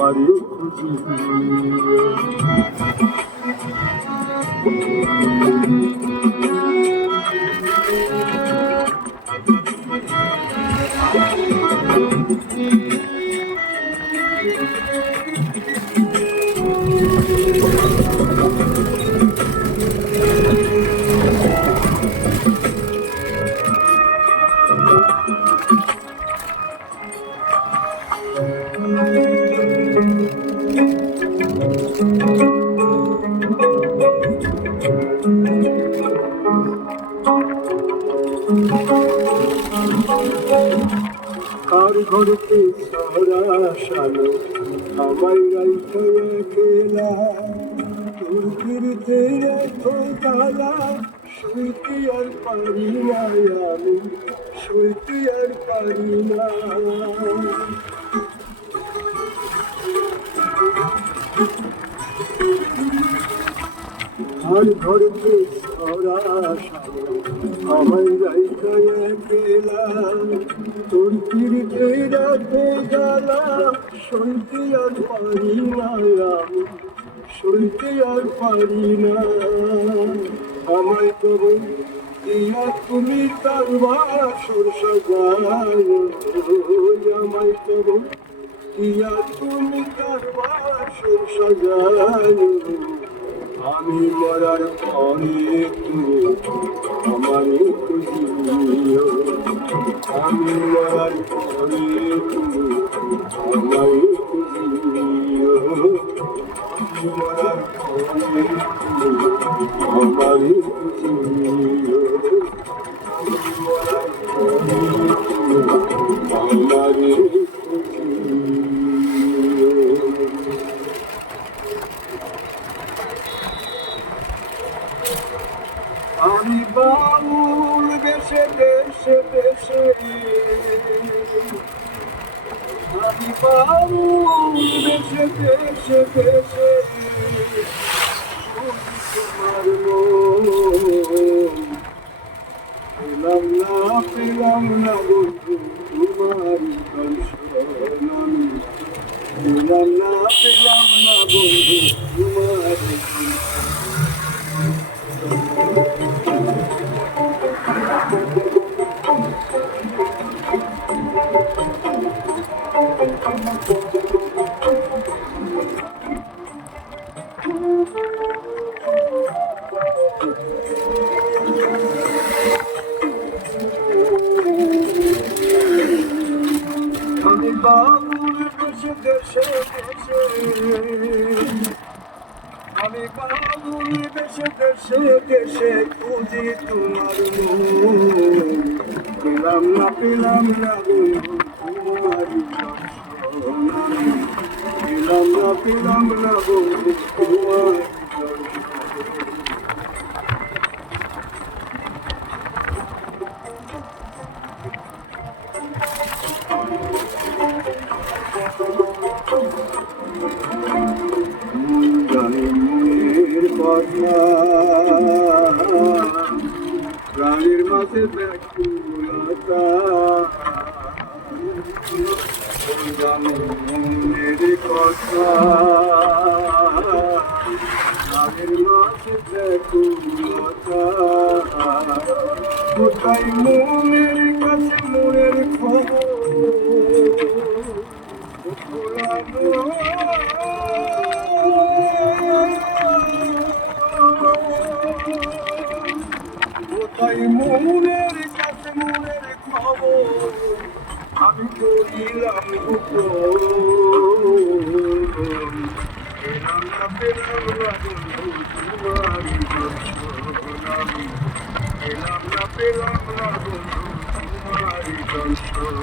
আমারে খুঁজি কার ঘরেতে সারা সালো আমায় রাইখা একলা তোর ফিরতে এত জ্বালা সইতে আর পারি না আমি সইতে আর পারি না আর ঘরেতে সারা সালো আমায় রাইখা একলা তোর ফিরতে এত জ্বালা সইতে আর পারি না আমি সইতে আর পারি না আমায় তবু দিয়া তুমি তার বাসর সাজায় আমায় তবু দিয়া তুমি তার বাসর সাজায় আমি মরার পরে তুমি আমারে খুঁজিও আমি মরার পরে তুমি আমারে খুঁজিও আমি মরার পরে তুমি আমারে খুঁজিও আমি মরার পরে তুমি আমারে আমি বাউল দেশে দেশে দেশে আমি বাউল দেশে দেশে দেশে তোমার পেলাম না বন্ধু তোমার দর্শন পেলাম না বন্ধু তোমার আমি বাবুর দেশে দেশে দেশে আমি বাবুর দেশে দেশে দেশে খুঁজি তোমার পেলাম না বন্ধু তোমার পেলাম না বন্ধু তোমার প্রাণের মাঝে ব্যাকুলতা মনের কথা প্রাণের মাঝে ব্যাকুলতা কোথায় মনের কাছে মনের খবর কোথায় মনের কাছে মনের খবর আমি করিলাম পেলাম না বন্ধু তোমার দর্শন